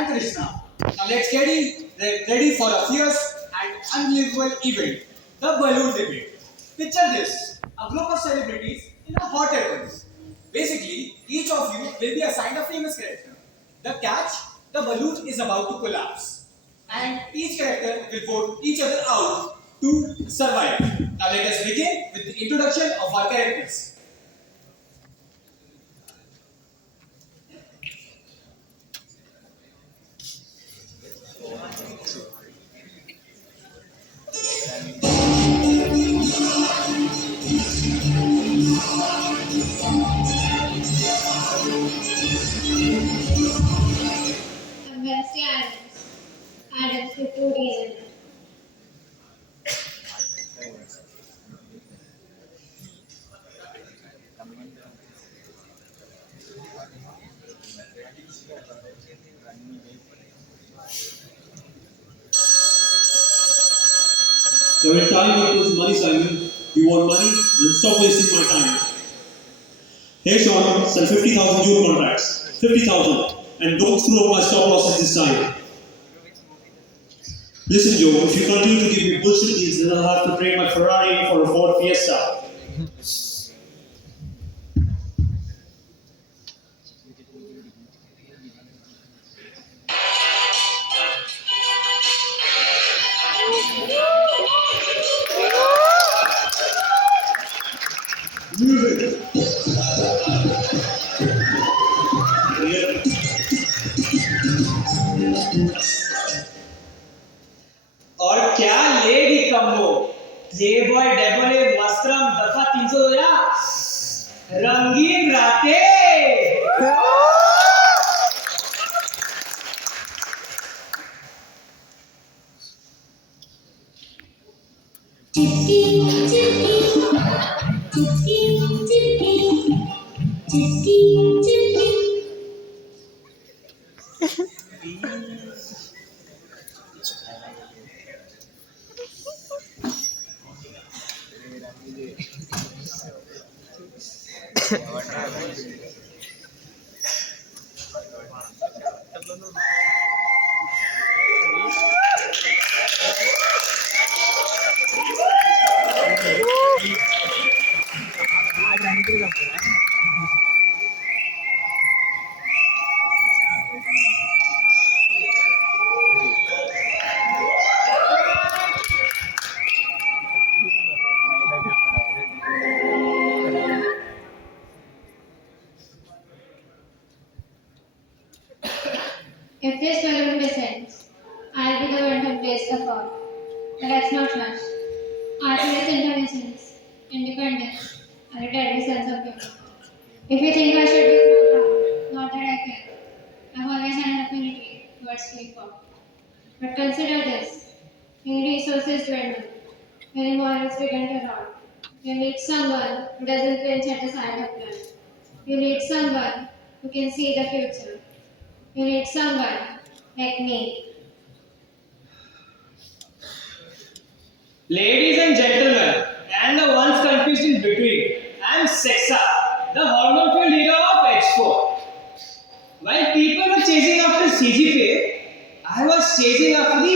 and Krishna. Now let's get ready for a fierce and unbelievable event, the balloon debate. Picture this, a group of celebrities in a hot air balloon. Basically, each of you will be assigned a famous character. The catch, the balloon is about to collapse. And each character will vote each other out to survive. Now let us begin with the introduction of our characters. I'm gonna say Adams. Adams for 2 reasons. Now, when time equals money, Simon, you want money? Then stop wasting my time. Hey, Sean, sell 50,000 June contracts. 50,000. And don't screw up my stop losses this time. Listen, Joe, if you continue to give me bullshit deals, then I'll have to trade my Ferrari for a Ford Fiesta. Music. Yeah. और क्या lady combo Playboy डेबोले वस्त्रम दफा 302 रंगीन रातें Chicky, chicky, chicky, chicky, chicky, chicky. If this balloon descends, I'll be the one who plays the fall. But that's not much. Artless intelligence, independence, and a deadly sense of humor. If you think I should be so proud, not that I can. I've always had an affinity towards sleepwalk. But consider this. When resources dwindle, when morals begin to rot, you need someone who doesn't flinch at the sight of blood. You need someone who can see the future. You need someone like me. Ladies and gentlemen, and the ones confused in between, I'm Sexa, the hormone-fueled hero of X4. While people were chasing after CGPA, I was chasing after the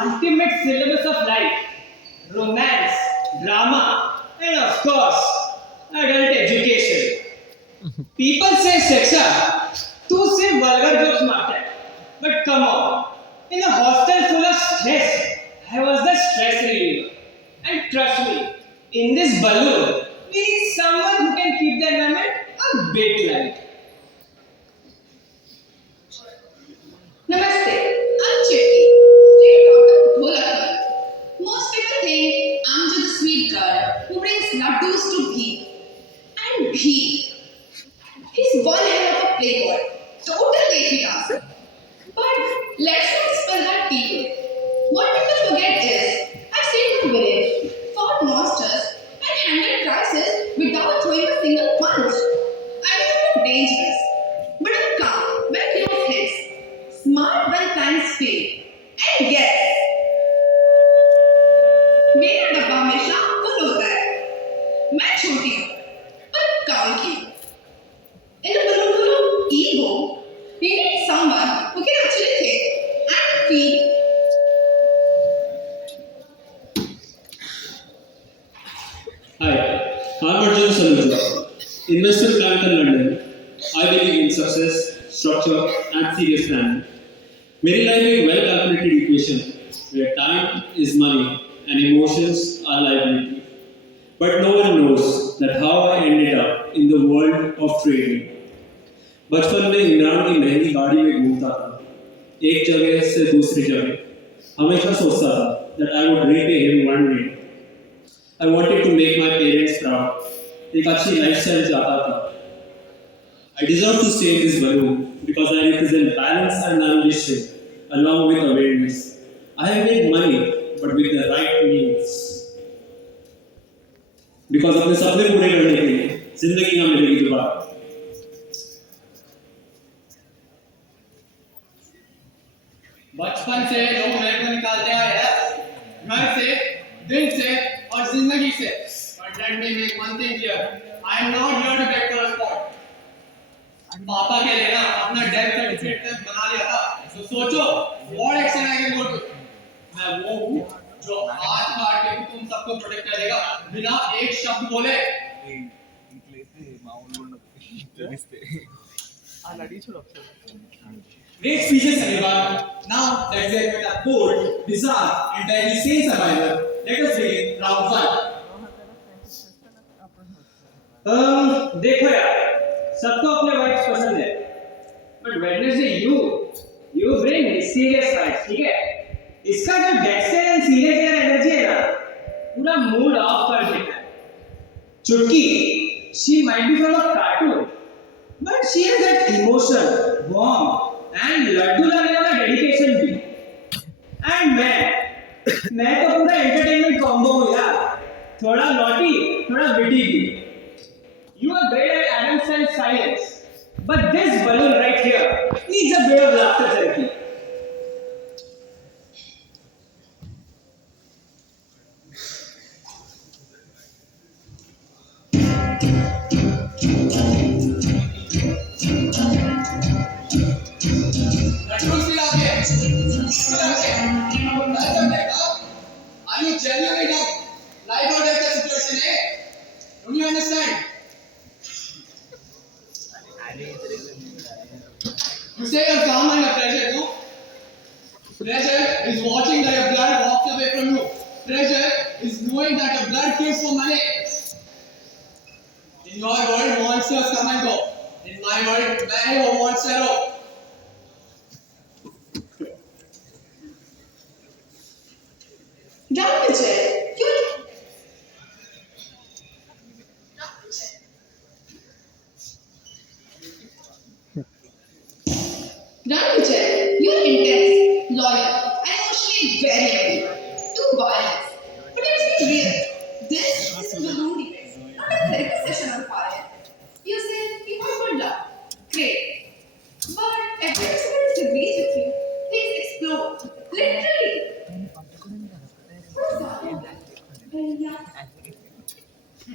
ultimate syllabus of life: romance, drama, and of course, adult education. People say Sexa, to say vulgar jokes matter. But come on, in a hostel full of stress, I was the stress reliever. And trust me, in this balloon, we need someone who can keep the environment a bit light. Namaste, I'm Chicky, straight out of Bholapur. Most people think I'm just a sweet girl who brings laddus to Bheem. And Bheem, he's one hell of a playboy, total lazy ass. But let's not spill that tea. What people forget is I've saved the village, fought monsters, and handled crisis without throwing a single punch. I am dangerous, but I'm calm when chaos hits, smart when plans fail, and yes, मेरा डब्बा हमेशा full होता है। मैं छोटी हूँ, पर काम की। In the balloon ego, you need someone who can actually Investment banker London. I believe in success, structure, and serious planning. मेरी लाइफ एक well calculated equation where time is money and emotions are liability. But no one knows that how I ended up in the world of trading. बचपन में इमरान की महंगी गाड़ी में घूमता था, एक जगह से दूसरी जगह। हमेशा सोचता था that I would repay him one day. I wanted to make my parents proud. एक अच्छी लाइफस्टाइल चाहता था। I deserve to stay in this balloon because I represent balance and ambition along with awareness. I have made money, but with the right means. Because अपने सपने पूरे करने के लिए जिंदगी ना मिलेगी दोबारा। बचपन से लोग मेरे को निकालते आए हैं घर से, दिल से और जिंदगी से। But let me make one thing clear. I am not here to get to a spot. पापा के लिए ना अपना डेथ सर्टिफिकेट बना लिया था, तो सोचो what action I can go to. मैं वो हूँ जो हाथ काट के तुम सबको प्रोटेक्ट करेगा बिना एक शब्द बोले। Great speeches, everyone. Now let's get with a bold, bizarre, entirely sane survivor. Let us begin round one. देखो यार, सबको अपने वाइफ्स पसंद है, but Wednesday you bring serious vibes, ठीक है? इसका जो डेस्टर एंड सीरियस एयर एनर्जी है ना, पूरा मूड ऑफ कर देता है। चुटकी, she might be from a cartoon, but she has that emotion, warmth and Laddu लगने वाला डेडिकेशन भी। एंड मैं तो पूरा एंटरटेनमेंट कॉम्बो हूँ यार, थोड़ा नॉटी, थोड़ा विटी भी। You are great at Adam's and science, but this balloon right here needs a bit of laughter therapy. Are you genuinely dumb? Life or death situation, eh? Don't you understand? You say you're calm under pressure, no? Pressure is watching that your blood walks away from you. Pressure is knowing that your blood gives for money. In your world, monsters come and go. In my world, man who wants zero. Run, Vijay. Run, Vijay. You're intense, loyal, and emotionally very heavy. Too violent. But let's be real. This is a balloon debate, not a therapy session on fire. You say people would love. Great. But if everyone disagrees with you, things explode. Literally. What's that?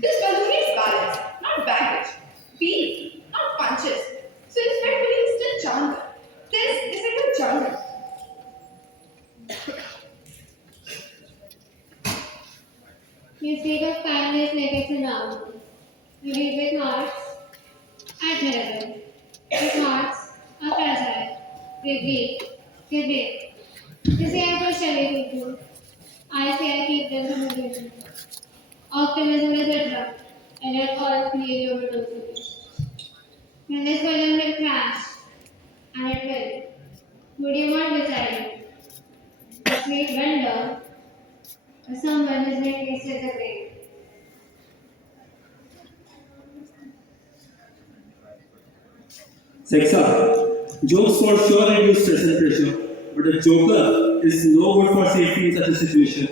This balloon needs balance, not baggage. Beats, not punches. So respectfully, still jungle. This isn't a jungle. You speak of kindness like it's a noun. You read with hearts are terrible. With hearts are fragile. They weak. They break. You say I push every people. I say I keep them from illusion. Optimism is a drug, and your thoughts clearly overdose it. When this balloon will crash, and it will, would you want beside you? A sweet vendor, or someone who's made tasted the grave? Sexa, jokes for sure reduce stress and pressure, but a joker is no good for safety in such a situation.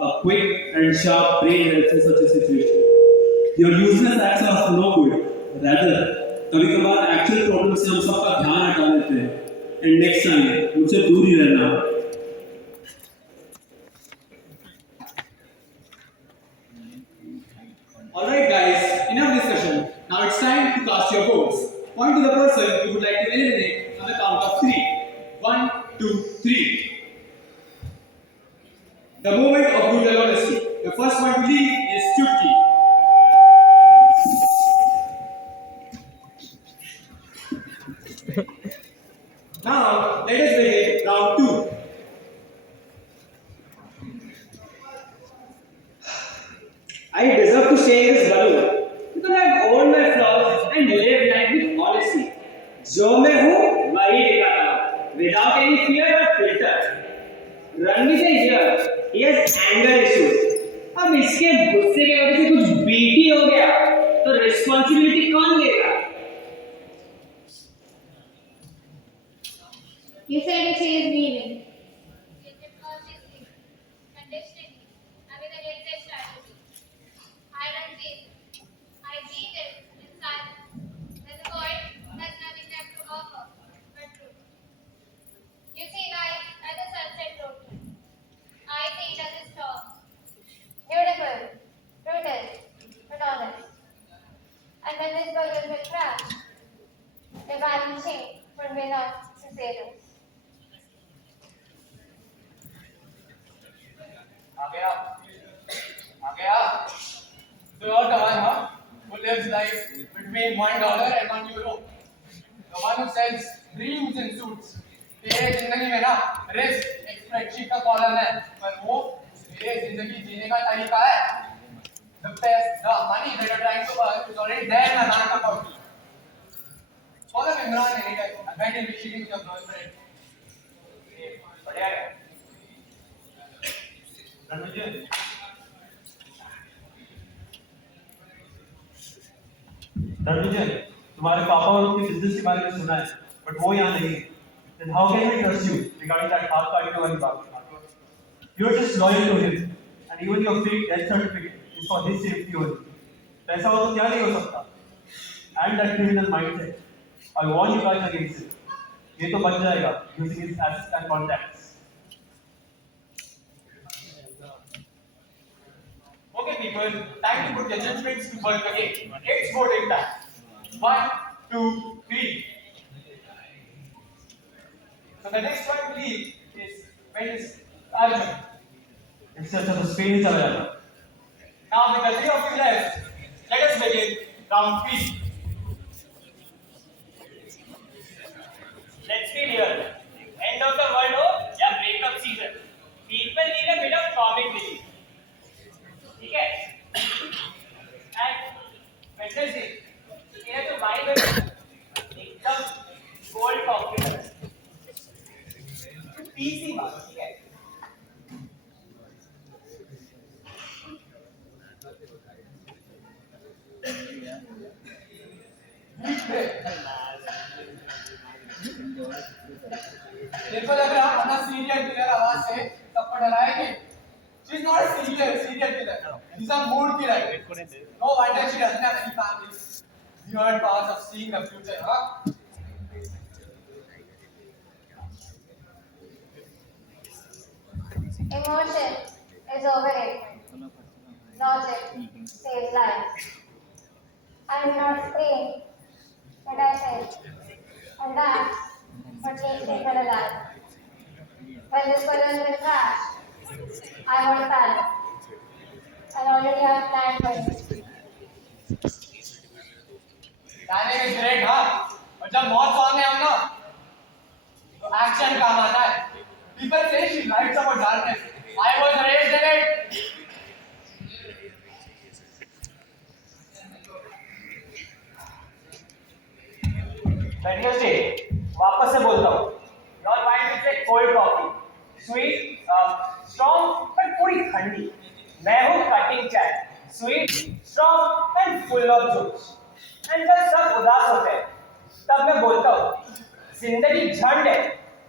A quick and sharp brain helps in such a situation. Your useless acts are no good. Rather, कभी-कभार actual problem से हम सबका ध्यान हटा देते हैं. And next time, मुझसे दूर ही रहना. Alright guys, enough discussion. Now it's time to cast your votes. Point to the person you would like to eliminate on the count of 3. 1, 2, 3. The moment of brutal honesty. The first one to leave is Chutki. Now, let us begin round 2. I deserve to stay in this balloon because I've owned my flaws and lived life with honesty. जो मैं हूँ वही दिखाता हूँ without any fear or filter. Ranveer से here he has anger issues. अब इसके गुस्से की वजह से कुछ बीटी हो गया तो रिस्पॉन्सिबिलिटी कौन लेगा? You said if she is leaving. You see life as a sunset roti. I see it as a storm. Beautiful, brutal, but honest. And when this burger will crash, the vanishing would be not to sailors. आ गया. So you're the one, huh? Who lives life between $1 and €1. The one who sells dreams in suits. तेरे जिंदगी में ना risk एक spreadsheet का column है पर वो तेरे जिंदगी जीने का तरीका है. The best, the money that you're trying to earn is already there in the bank account. Follow Imran anytime. I bet he'll be cheating with your girlfriend. बढ़िया है. रणविजय, तुम्हारे पापा और उनके बिजनेस के बारे में सुना है, बट वो यहाँ नहीं है. Then how can we trust you regarding that half party वाली बात? You are just loyal to him, and even your fake death certificate is for his safety only. ऐसा हो तो क्या नहीं हो सकता? And that criminal mindset, I warn you guys against it. ये तो बच जाएगा using his assets and contacts. Okay, people, time to put your judgments to work again. It's voting time. 1, 2, 3. So the next one, please, is when is Arjun. इससे अच्छा तो Spain ही चला जाता. Now, with the 3 of you left, let us begin round 3. Let's be real. End of the world हो या breakup season. People need a bit of comic relief. ठीक है? And Wednesday, ये तो vibe है एकदम gold popular. पीसी बात, ठीक है? देखो लग रहा अपना सीरियल किलर आवाज से सबको डराएगी. She's not a serial killer. She's a mood killer. No wonder she doesn't have any family. Weird powers of seeing the future, huh? Emotion is overrated. Logic saves lives. I do not scream, but I think. And that's what makes people alive. When this balloon will crash, I won't panic. I already have planned for it. Planning is great, huh? But जब मौत सामने आए ना, तो action काम आता है. People say she lights up a darkness. I was raised in it. Wednesday, वापस से बोलता हूँ. Your wine is like cold coffee, sweet, strong, but पूरी ठंडी. मैं हूँ cutting चाय, sweet, strong, and full of jokes. And जब सब उदास होते हैं, तब मैं बोलता हूँ, जिंदगी झंड है,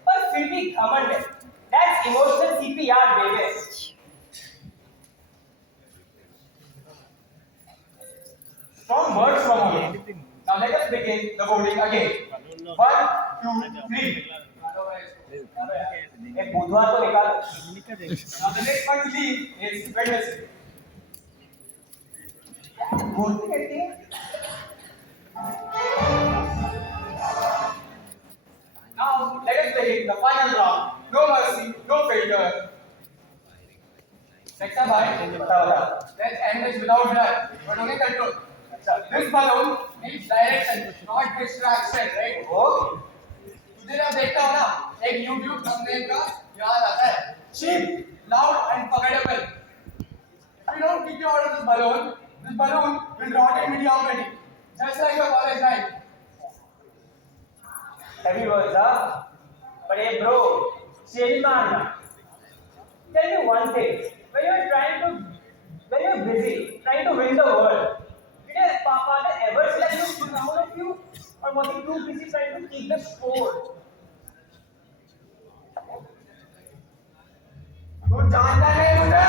पर फिर भी घमंड है. That's emotional CPR, baby. Strong words from her. Now let us begin the voting again. 1, 2, 3. एक बुधवार तो निकालो. Now the next one to leave is Wednesday. बोलते कहते हैं. Now let us begin the final round. No mercy, no filter. Next up, let's end this without blood, but only control. This balloon needs direction, not distraction, right? तुझे जब देखता हूँ एक YouTube thumbnail का याद आता है, cheap, loud and forgettable. If you don't kick you out of this balloon will rot in mediocrity, just like your college life. Heavy words, huh? But hey, bro, chill man. Tell me one thing. When you're busy trying to win the world, did your father ever select you to round of you, or was he too busy trying to keep the score? तू जानता नहीं मुझे,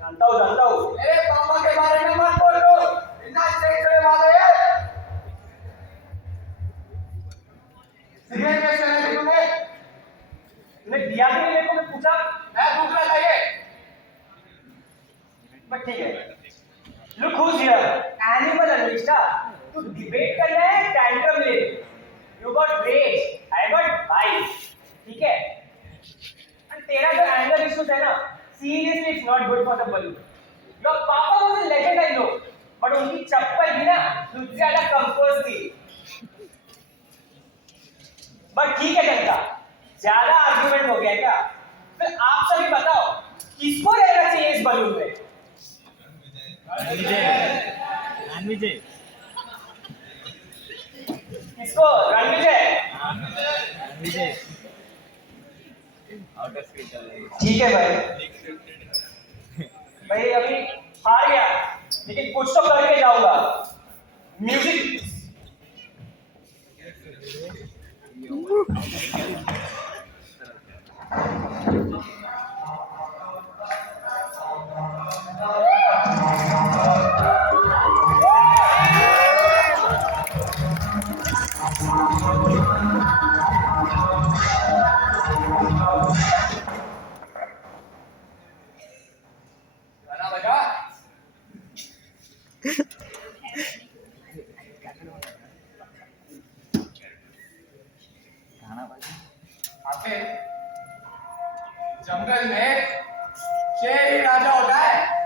जानता हूँ. मेरे पापा के बारे में मत बोलो, इतना स्ट्रेट चले वाले हैं। सिगरेट कैसे लेने तूने? तूने दिया भी नहीं मेरे को, मैं पूछा. मैं भूख रहा था ये। बट ठीक है. Look who's here. Animal Anvishta. तू डिबेट करना है, टैंट्रम ले. You got rage, I got vibe. ठीक है? And तेरा जो anger issues है ना, seriously it's not good for the balloon. Your papa was a legend I know, but उनकी चप्पल भी ना तुझसे ज़्यादा कंपोज थी. बट ठीक है जनता, ज़्यादा आर्गुमेंट हो गया क्या? फिर आप सभी बताओ, किसको रहना चाहिए इस बलून में? Anvijay. किसको? Ranvijay? Anvijay. Out of speed चल रही है. ठीक है भाई. भाई अभी हार गया, लेकिन कुछ तो करके जाऊंगा. म्यूजिक. गाना बजा। आखिर जंगल में शेर ही राजा होता है।